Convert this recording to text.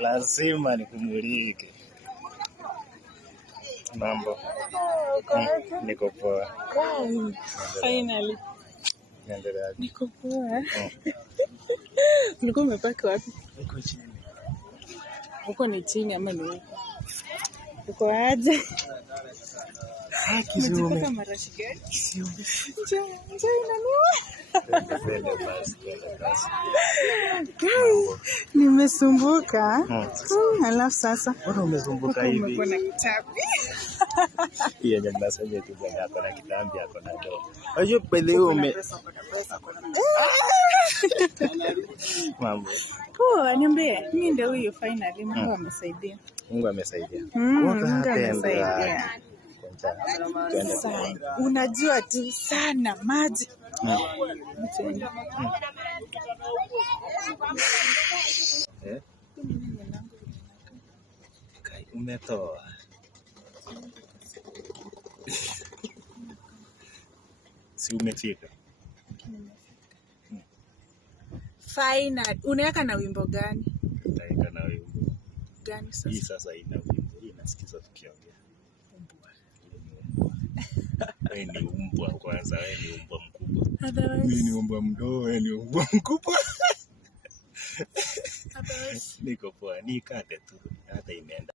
Lazima nikumulike. Mambo. Niko poa. Finally. Naendelea. Niko poa. Ulikuwa umepaka wapi? Niko chini. Huko ni chini ama ni huko? Uko aje? Umejipaka marashi gani? Njoo inaniuma. Nimesumbuka. Alafu sasa. Mbona umesumbuka hivi? Umekuwa na kitabu. Hiyo ndio nasema tu bwana hapa na kitambi yako na ndo. Unajua pale ume mambo. Poa, niambie. Mimi ndio huyo finally Mungu amesaidia. Mungu amesaidia. Mungu amesaidia. Unajua tu sana maji. Kai umetoa. Si umefika. Final. Unaweka na wimbo gani? Nitaweka na wimbo Gani sasa? hii sasa ina wimbo. Hii nasikiza tukiongea. Wewe ni umbwa kwanza, wewe ni umbwa mkubwa. Mimi ni umbwa mdogo, wewe ni umbwa mkubwa. Niko poa, nikate tu hata imeenda.